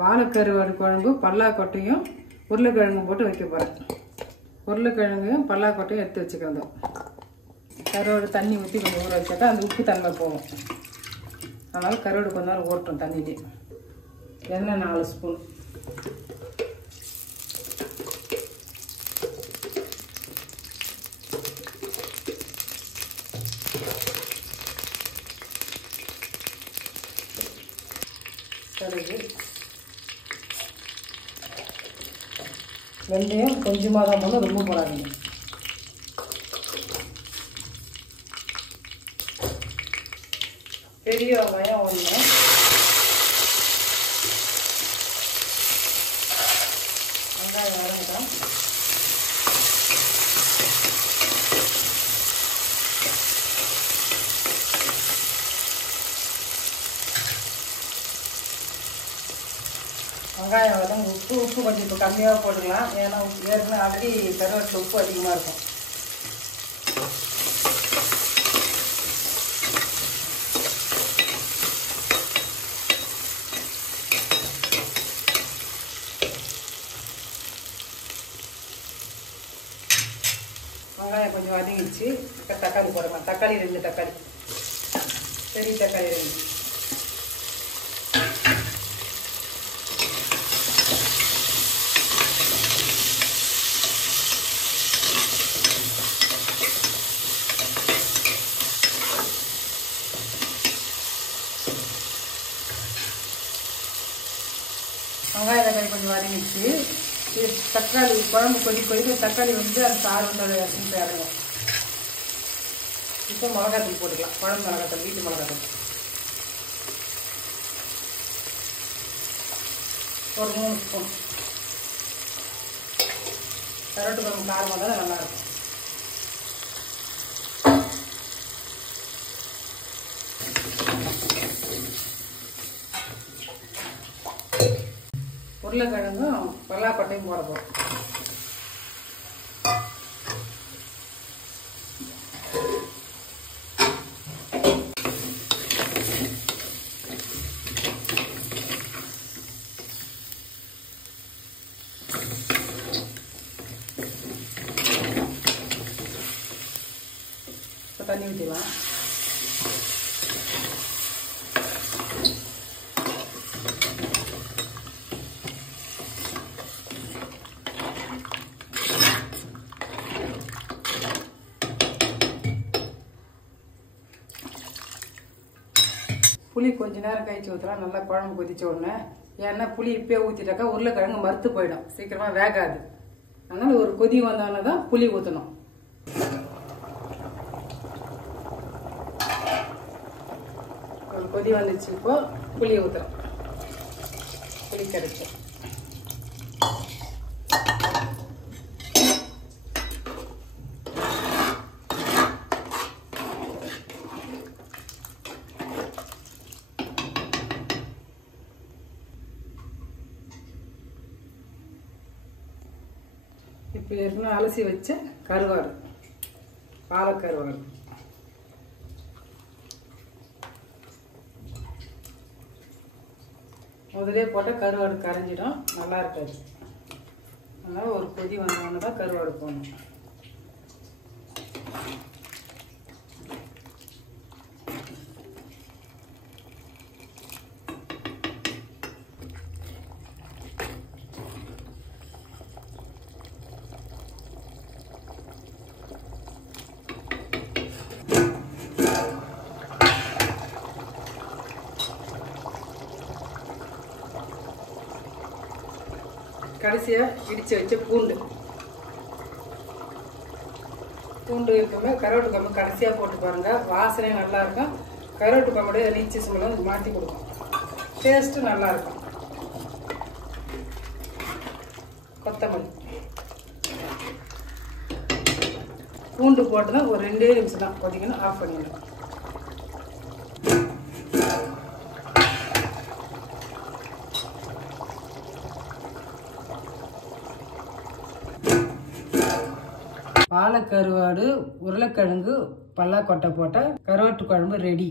வாழைக்கருவாடு குழம்பு பல்லாக்கொட்டையும் உருளைக்கிழங்கும் போட்டு வைக்க போகிறேன். உருளைக்கிழங்கையும் பல்லாக்கொட்டையும் எடுத்து வச்சுக்கிறோம். கருவாடு தண்ணி ஊற்றி கொஞ்சம் ஊற வச்சாக்கா அந்த உப்பு தன்மை போகும். அதனால் கருவாடு கொஞ்ச நேரம் ஊறட்டும் தண்ணியிலே. எண்ணெய் 4 ஸ்பூன். கடுகு, வெந்தயம் கொஞ்சமாக தான் போடணும், ரொம்ப போடாதீங்க. பெரிய வெங்காயம் 1, வெங்காயம் வதங்கட்டும். வெங்காயம் வதங்க உப்பு கொஞ்சம் இப்போ கம்மியாக போட்டுக்கலாம். ஏன்னா ஏற்கனவே ஆல்ரெடி கருவேப்பிலை உப்பு அதிகமாக இருக்கும். வெங்காயம் கொஞ்சம் வதங்கிடுச்சு. இப்போ தக்காளி போடலாம். தக்காளி 2 தக்காளி, பெரிய தக்காளி 2. வெங்காய தக்காளி கொஞ்சம் வதங்கிடுச்சு. இது தக்காளி குழம்பு கொதிக்க தக்காளி வந்து அந்த சாறு வந்து அதை இறங்கும். இப்போ மிளகாத்தூள் போட்டுக்கலாம். குழம்பு மிளகாத்தூள், வீட்டு மிளகாத்தூள் ஒரு 3 ஸ்பூன். கருவாட்டு குழம்பு காரமாக தான் நல்லாயிருக்கும். உருளைக்கிழங்கும் பல்லாக்கொட்டையும் போட போகிறோம். இப்போ தண்ணி ஊற்றிக்கலாம். புளி கொஞ்ச நேரம் கழிச்சு ஊற்றலாம். நல்லா குழம்பு கொதிச்ச உடனே. ஏன்னா புளி இப்பயே ஊற்றிட்டாக்கா உருளைக்கிழங்கு மறுத்து போயிடும், சீக்கிரமாக வேகாது. அதனால் ஒரு கொதி வந்தோடனே தான் புளி ஊற்றணும். ஒரு கொதி வந்துச்சு. இப்போ புளி ஊற்றுறோம். புளி கரைச்சி இப்போ ஏற்கனவே அலசி வச்ச கருவாடு, பாலக்கருவாடு முதலே போட்டால் கருவாடு கரைஞ்சிடும், நல்லா இருக்காது. அதனால் ஒரு கொதி வந்தோடனே தான் கருவாடு போடணும். கடைசியாக இடித்து வச்ச பூண்டு இருக்குமே கருவாட்டு கம்பு கடைசியாக போட்டு பாருங்கள். வாசனை நல்லாயிருக்கும். கருவாட்டு கம்புடைய நீச்சி சுமலம் மாற்றி கொடுக்கும். டேஸ்ட்டு நல்லாயிருக்கும். கொத்தமல்லி பூண்டு போட்டு தான் ஒரு 2 நிமிஷம் தான் கொதிக்கணும். ஆஃப் பண்ணிடணும். பாலக்கருவாடு, உருளைக்கிழங்கு, பல்லாக்கொட்டை போட்ட கருவாட்டு குழம்பு ரெடி.